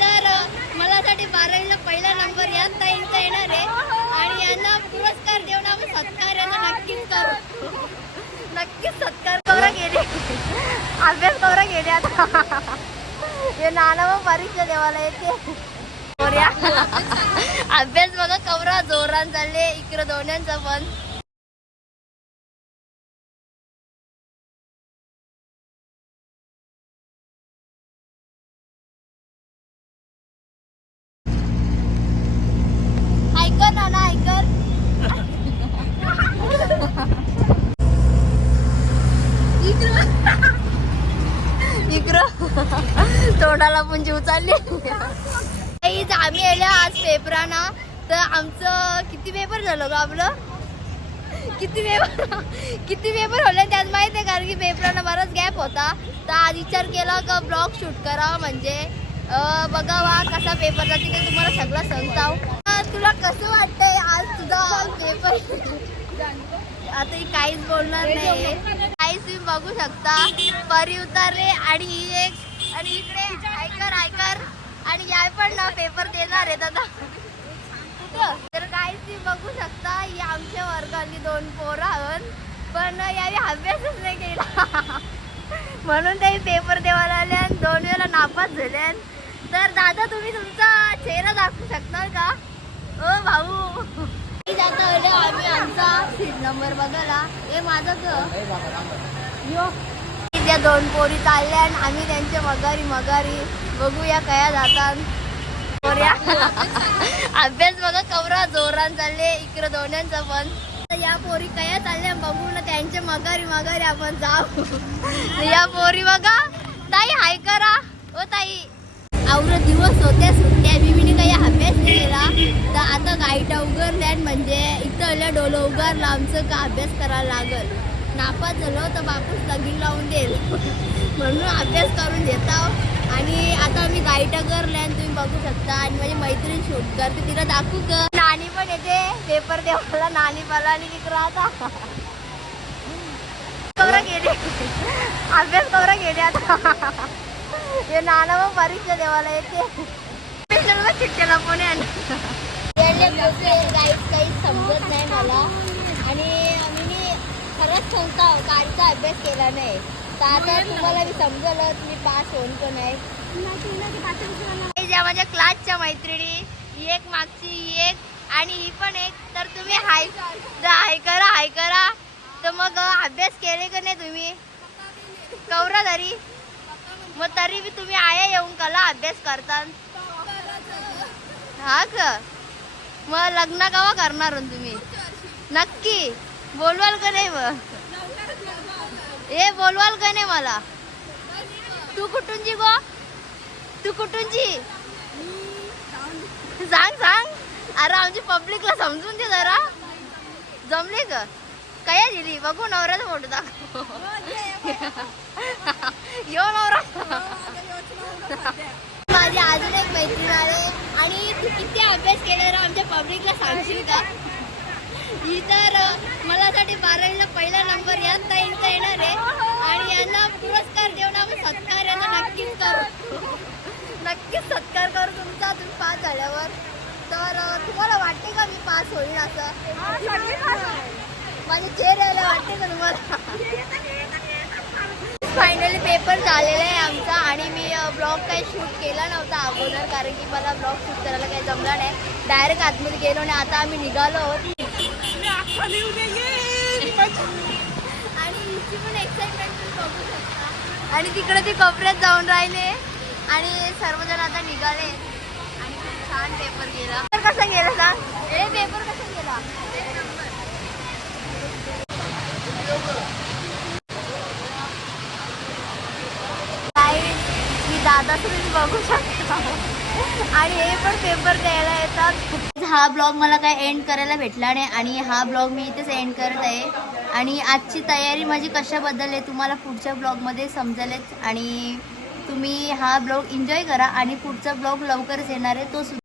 तर मलासाठी 12वीला पहिला नंबर याच ताईंचा येणार आहे आणि यांना पुरस्कार देऊन आम्ही सत्कार यांना नक्कीच करू. नक्कीच सत्कार करा गेले, अभ्यास करा गेले. आता हे नाना मग परीक्षा देवाला येते. अभ्यास बघा कवरा जोरान चालले इकडं दोन्यांचा पण. ऐकर नाना ऐकर. इकडं तोंडाला पण जीव चालले. आम्ही आल्या आज पेपराना. तर आमचं किती पेपर झालं ग आपलं? किती पेपर होले त्यात माहिती आहे, कारण की पेपरांना बराच गॅप होता. तर आज विचार केला का ब्लॉग शूट करावा, म्हणजे बघावा कसा पेपर जाते ते तुम्हाला सगळं सांगताव. तुला कसं वाटतंय आज तुझा पेपर? आता ही काहीच बोलणार नाही, काहीच तुम्ही बघू शकता. परी उतारले आणि ही एक आणि इकडे ऐकर आणि या पण ना पेपर देणार आहेत आता. तर काहीच तुम्ही बघू शकता, ही आमच्या वर्गातली 2 पोरं आहोत, पण यावेळी अभ्यासच नाही केला म्हणून ते पेपर देवाला आले आणि 2 वेळेला नापास झाले. तर दादा तुम्ही तुमचा चेहरा दाखवू शकता का? ओ भाऊ जाता आम्ही आमचा सीट नंबर बघायला. हे माझाच त्या 2 पोरी चालल्या आणि आम्ही त्यांचे मगारी बघूया कया जातात. अभ्यास बघा कवरा जोरान चालले इकडं दोन्यांचा पण. या पोरी कया चालल्या बघू ना, त्यांचे मगारी आपण जाऊ. या पोरी बघा. ताई हाय करा. ओ ताई आवरत दिवस होत्या सुट्ट्या, मी काही अभ्यास नाही केला. तर आता गाईटा उगरल्या म्हणजे इथं डोलं उगारलं आमचं का अभ्यास करायला लागल. नापास झालो तर बापूस लगीन लावून देईल म्हणून अभ्यास करून घेता. आणि आता मी गाईटा करल्या तुम्ही बघू शकता. आणि माझी मैत्रीण शूट करते, तिला दाखवू का? नानी पण येते पेपर देवाला. नानी मला आणि तिकडं आता कवरा गेले, अभ्यास कवरा गेले. आता हे नाना मग परीक्षा देवाला येते. चिठ्ठ्याला पण काही समजत नाही मला. आणि मी खरंच सांगता कालचा अभ्यास केला नाही. तर आता तुम्हाला मी समजलं तुम्ही पास होऊन पण आहे. ज्या माझ्या क्लासच्या मैत्रिणी, एक मागची एक आणि ही पण एक. तर तुम्ही हाय करा. तर मग अभ्यास केले का नाही तुम्ही? कवरा तरी मग तरी बी तुम्ही आया येऊन कला अभ्यास करता. हा का? मग लग्न केव्हा करणार तुम्ही? नक्की बोलवाल का नाही? मग हे बोलवाल का नाही मला? तू कुठूनची गो? तू कुठूनची? सांग. अरे आमची पब्लिकला समजून दे जरा. जमले का? कया दिली बघू नवऱ्याचा फोटो दाखव. यो नवरा. माझी अजून एक मैत्रीण आले. आणि तू किती अभ्यास केला आमच्या पब्लिकला सांगशील का? ही तर मलासाठी 12वीला पहिला नंबर याच ताईंचा येणार आहे आणि यांना पुरस्कार देऊन आम्ही सत्कार यांना नक्कीच सत्कार करू तुमचा. तुम्ही पास झाल्यावर. तर तुम्हाला वाटते का मी पास होईल असं? माझ्या चेहऱ्याला वाटते का तुम्हाला? फायनली पेपर झालेला आहे आमचा. आणि मी ब्लॉग काही शूट केला नव्हता अगोदर, कारण की मला ब्लॉग शूट करायला काही जमला नाही. डायरेक्ट आतमध्ये गेलो आणि आता आम्ही निघालो आहोत. आणि हिची पण एक्साइटमेंट तुम्ही बघू शकता. आणि तिकडे ते कोपऱ्यात जाऊन राहिले आणि सर्वजण आता निघाले. आणि खूप छान पेपर गेला. तर कसा गेला सांग? हे पेपर कसा गेला? मी दादा तुम्ही बघू शकता. आणि हे पण पेपर द्यायला येतात. हा ब्लॉग मला काय एंड करायला भेटला नाही आणि हा ब्लॉग मी इथेच एंड करत आहे. आणि आजची तयारी माझी कशाबद्दल आहे तुम्हाला पुढच्या ब्लॉगमध्ये समजेलच. आणि तुम्ही हा ब्लॉग एन्जॉय करा आणि पुढचा ब्लॉग लवकरच येणार आहे तो सुद्धा